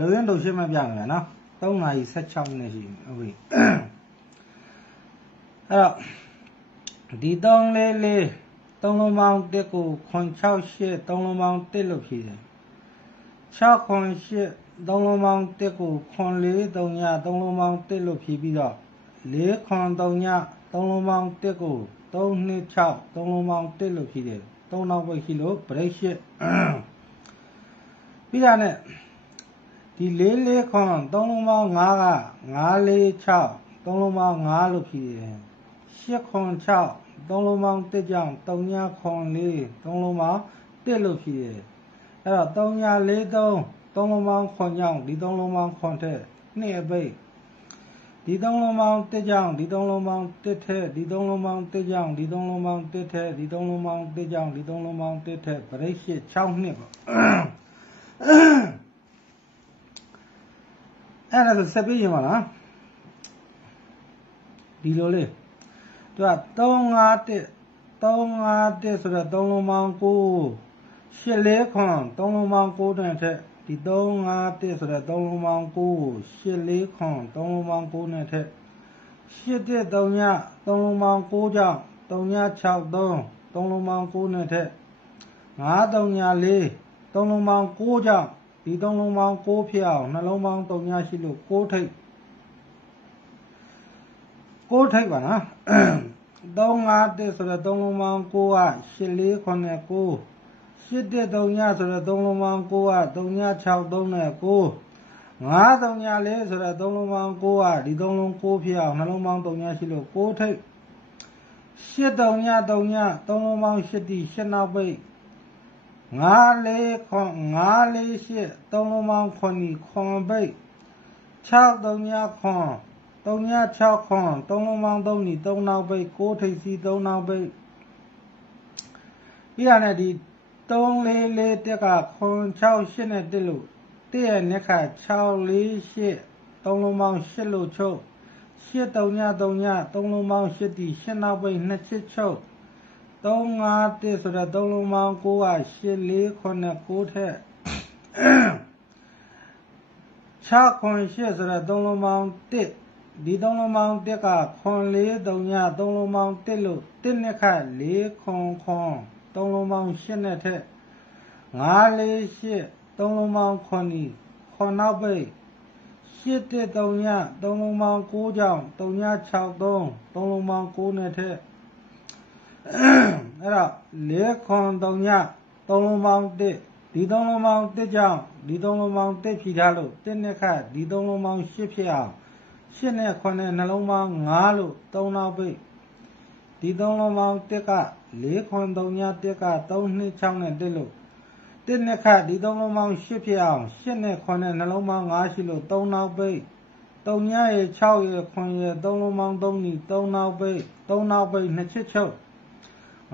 留言都先没变了呢，都拿一16那些，OK。ဒီတုံးလေးလေးတုံးလုံးပေါင်း1ကို968တုံးလုံးပေါင်း1လို့ဖြည့်တယ်698တုံးလုံးပေါင်း1ကို9439တုံးလုံးပေါင်း1လို့ဖြည့်ပြီးတော့493တုံးလုံးပေါင်း1ကို326တုံးလုံးပေါင်း1လို့ဖြည့်တယ်3နောက်ပိတ်ရှိလို့ break 8ပြီးတာနဲ့ဒီ449တုံးလုံးပေါင်း5က946တုံးလုံးပေါင်း5လို့ဖြည့်တယ်896သုံးလုံးပေါင်း1ကြောင့်304သုံးလုံးပေါင်း1လို့ဖြည့်တယ်အဲ့တော့343သုံးလုံးပေါင်း9ကြောင့်ဒီသုံးလုံးပေါင်း9ထက်2အပိတ်ဒီသုံးလုံးပေါင်း1ကြောင့်ဒီသုံးလုံးပေါင်း1ထက်ဒီသုံးလုံးပေါင်း1ကြောင့်ဒီသုံးလုံးပေါင်း1ထက်ဒီသုံးလုံးပေါင်း1ကြောင့်ဒီသုံးလုံးပေါင်း1ထက်ပရိတ်8 6နှစ်ပေါ့အဲ့ဒါဆိုဆက်ပြီးရင်ပါလားဒီလိုလေးသူက351ဆိုတော့3လုံးပေါင်း9 849 3လုံးပေါင်း9တန်းထက်ဒီ351ဆိုတော့3လုံးပေါင်း9 849 3လုံးပေါင်း9နဲ့ထက်813 3လုံးပေါင်း9ကြောင့်363 3လုံးပေါင်း9နဲ့ထက်934 3လုံးပေါင်း9ကြောင့်ဒီ3လုံးပေါင်း9ဖြစ်အောင်နှလုံးပေါင်း3ရှိလို့9ထိပ်ပါနော်351ဆိုတော့3လုံးပေါင်း9က849 813ဆိုတော့3လုံးပေါင်း9က363နဲ့9 934ဆိုတော့3လုံးပေါင်း9ကဒီ3လုံး9ဖြစ်အောင်နှလုံးပေါင်း3ရှိလို့9ထိပ်833 3လုံးပေါင်း8တိ8နောက်ပိတ်948 3လုံးပေါင်း9ပိတ်639 360 3လုံးပေါင်း3နီ3နောက်ပိတ်9ထိပ်စီ3နောက်ပိတ်ပြီးရတယ်ဒီ344တက်က968နဲ့တက်လို့တရဲ့နှစ်ခါ648 3လုံးပေါင်း8လို့ချုပ်833 3လုံးပေါင်း8တီ8နောက်ပိတ်2ချစ်ချုပ်351ဆိုတော့3လုံးပေါင်း9က849ထက်698ဆိုတော့3လုံးပေါင်း1ဒီ3လုံးပေါင်း1က9439 3လုံးပေါင်း1လို့1နှစ်ခါ400 3လုံးပေါင်း8နဲ့ထက်948 3လုံးပေါင်း9 9နောက်ပိတ်813 3လုံးပေါင်း9ကြောင့်363 3လုံးပေါင်း9နဲ့ထက်အဲ့တော့403 3လုံးပေါင်း1ဒီ3လုံးပေါင်း1ကြောင့်ဒီ3လုံးပေါင်း1ဖြည့်ထားလို့1နှစ်ခါဒီ3လုံးပေါင်း8ဖြစ်အောင်8နဲ့9နဲ့နှလုံးပေါင်း5လို့3နောက်ပိတ်ဒီ3လုံးပေါင်း1က403 1က326နဲ့တက်လို့1နှစ်ခါဒီ3လုံးပေါင်း8ဖြစ်အောင်8နဲ့9နဲ့နှလုံးပေါင်း5ရှိလို့3နောက်ပိတ်3ရဲ့6ရဲ့9ရဲ့3လုံးပေါင်း3နီ3နောက်ပိတ်3နောက်ပိတ်2ချစ်ချုပ်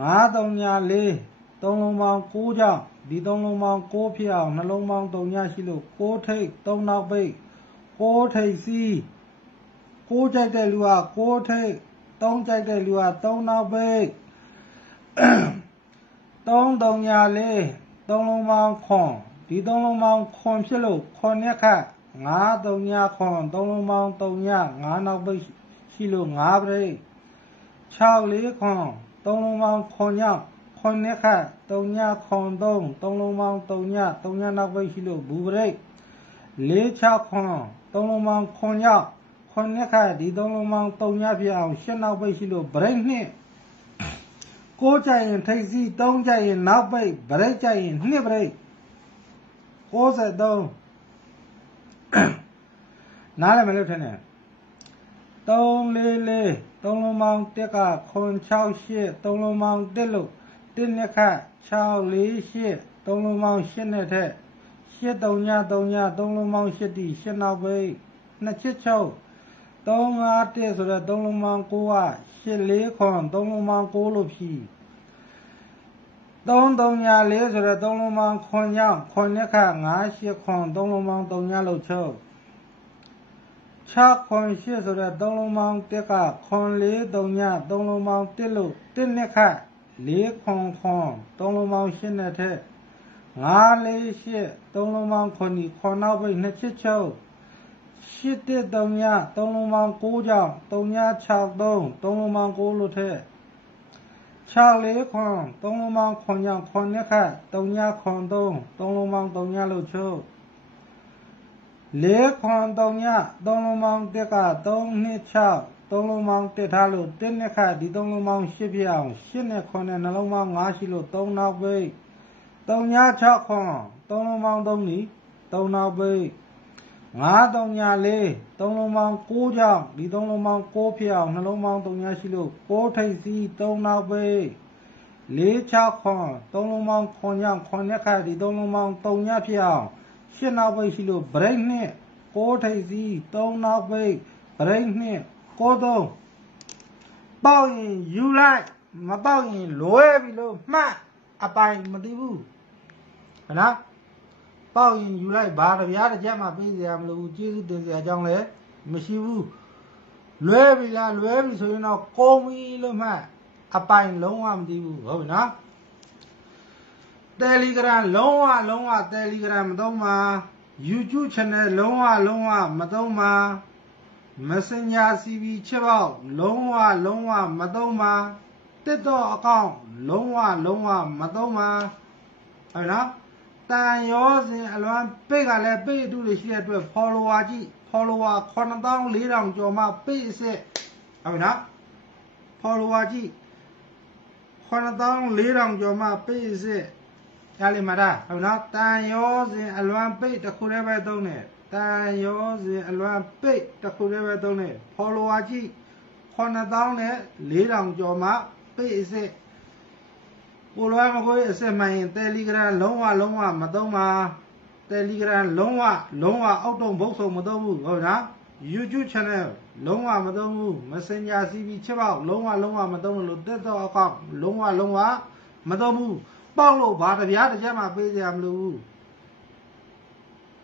934 3လုံးပေါင်း9ကြောင့်ဒီ3လုံးပေါင်း9ဖြစ်အောင်နှလုံးပေါင်း3ရှိလို့9ထိပ်3နောက်ပိတ်9ထိပ်စီ9ကြိုက်တဲ့လူက9ထိပ်3ကြိုက်တဲ့လူက3နောက်ပိတ်334 3လုံးပေါင်း9ဒီ3လုံးပေါင်း9ဖြစ်လို့9ရက်ခါ939 3လုံးပေါင်း3 5နောက်ပိတ်ရှိလို့5ပိတ်649 3လုံးပေါင်း9ည9ရက်ခါ303 3လုံးပေါင်း3 3နောက်ပိတ်ရှိလို့ဘူးပိတ်469 3လုံးပေါင်း9ည9ရက်ခါဒီ3လုံးပေါင်း3ဖြစ်အောင်8နောက်ပိတ်ရှိလို့ break 2 9ကြိုင်ရင်ထိပ်စီ3ကြိုင်ရင်နောက်ပိတ် break ကြိုင်ရင်2 break 93နားလည်းမလို့ထင်တယ်344 3လုံးပေါင်း1က968 3လုံးပေါင်း1လို့1နှစ်ခါ648 3လုံးပေါင်း8နဲ့ထက် 8 3 3 3 လုံးပေါင်း8တီ8နောက်ပိတ်2ချစ်ချုပ်3 5 1ဆိုတော့3လုံးပေါင်း9က8 4ခွန်3လုံးပေါင်း9လို့ဖြီး3 3 4ဆိုတော့3လုံးပေါင်း9ကြောင့်9နှစ်ခါ5 8ခွန်3လုံးပေါင်း3ညလို့ချုပ်6ခွန်8ဆိုတော့3လုံးပေါင်း1ကခွန်4 3ည3လုံးပေါင်း1လို့1နှစ်ခါ4ခွန်ခွန်3လုံးပေါင်း8နဲ့ထက်5 4 8 3လုံးပေါင်း9ဒီခွန်နောက်ပိတ်2ချစ်ချုပ်8 1 3ည3လုံးပေါင်း9ကြောင့်3ည6 3 3လုံးပေါင်း9လို့ထက်6 4ခွန်3လုံးပေါင်း9ကြောင့်9နှစ်ခါ3ညခွန်3 3လုံးပေါင်း3ညလို့ချုပ်4ခွန်3ည3လုံးပေါင်း1က3 2 6 3လုံးပေါင်း1ထားလို့1နှစ်ခါဒီ3လုံးပေါင်း8ပြအောင်8နဲ့9နဲ့နှလုံးပေါင်း5ရှိလို့3နောက်ပိတ်3ည6ခွန်3လုံးပေါင်း3ဒီ3နောက်ပိတ်5 3ည4 3လုံးပေါင်း9ကြောင့်ဒီ3လုံးပေါင်း9ပြအောင်နှလုံးပေါင်း3ညရှိလို့9ထိပ်စီး3နောက်ပိတ်4 6ခွန်3လုံးပေါင်း9ကြောင့်9နှစ်ခါဒီ3လုံးပေါင်း3ညပြအောင်8နောက်ပိတ်ရှိလို့ဗရိတ်နှစ်9ထိပ်စီး3နောက်ပိတ်ဗရိတ်နှစ်9 3ပေါက်ရင်ယူလိုက်မပေါက်ရင်လွဲပြီလို့မှတ်အပိုင်မသိဘူးဟလားပေါက်ရင်ယူလိုက်ဘာတပြားတစ်ချက်မှပေးစရာမလိုဘူးကျေးဇူးတင်စရာအကြောင်းလည်းမရှိဘူးလွဲပြီလားလွဲပြီဆိုရင်တော့ကုန်းပြီလို့မှတ်အပိုင်လုံးဝမသိဘူးဟုတ်ပြီနော်တယ်လီဂရမ်လုံးဝတယ်လီဂရမ်မသုံးပါ YouTube channel လုံးဝမသုံးပါ Messenger CB ချက်ပေါက်လုံးဝမသုံးပါ TikTok account လုံးဝမသုံးပါဟုတ်နော်တန်ရောစဉ်အလွမ်းပိတ်ကလည်းပိတ်အတူတွေရှိတဲ့အတွက် follower ကြည့် follower 9400ကျော်မှပိတ်အစ်စ်ဟုတ်နော် follower ကြည့်9400ကျော်မှပိတ်အစ်စ်ရလိမ့်မှာဒါဟုတ်နော်တန်ရောစဉ်အလွမ်းပိတ်တစ်ခုတည်းပဲသုံးတယ်တန်ရောစဉ်အလွမ်းပိတ်တစ်ခုတည်းပဲသုံးတယ် follower ကြည့်9400ကျော်မှပိတ်အစ်စ်ကိုလွမ်းမကိုအစ်စ်မှန်ရင် Telegram လုံးဝမသုံးပါ Telegram လုံးဝအောက်တုံဘုတ်ဆုံမသုံးဘူးဟုတ်နော် YouTube channel လုံးဝမသုံးဘူး Messenger CB ချက်ပေါက်လုံးဝမသုံးလို့ TikTok account လုံးဝမသုံးဘူးပေါက်လို့ဘာတပြားတစ်ချက်မှပေးစရာမလိုဘူး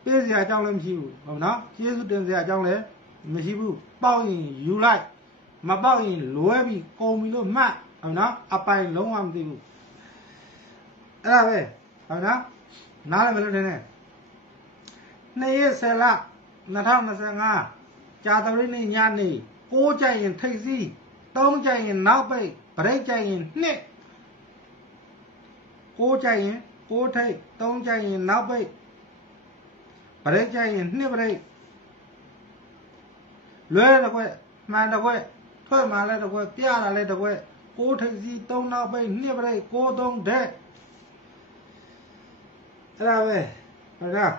ပေးစရာအကြောင်းလည်းမရှိဘူးဟုတ်နော်ကျေးဇူးတင်စရာအကြောင်းလည်းမရှိဘူးပေါက်ရင်ယူလိုက်မပေါက်ရင်လွဲပြီးကုန်ပြီလို့မှတ်ဟုတ်နော်အပိုင်လုံးဝမသိဘူးအဲ့ဒါပဲဟုတ်နော်နားလည်းမလို့တင်နဲ့2ရက်10လ2025ကြာသပတေးနေ့ညနေ6ကြိုက်ရင်ထိပ်စီး3ကြိုက်ရင်နောက်ပိတ်ဗရိတ်ကြိုက်ရင်2 9ကြိုက်ရင်9ထိပ်3ကြိုက်ရင်နောက်ပိတ်ဗရိတ်ကြိုက်ရင်2ဗရိတ်လွဲတစ်ခွက်မှန်တစ်ခွက်ထွက်မှလည်းတစ်ခွက်ပြတာလည်းတစ်ခွက်9ထိပ်စီး3နောက်ပိတ်2ဗရိတ်9 3တဲ့အဲ့ဒါပဲဟုတ်ကဲ့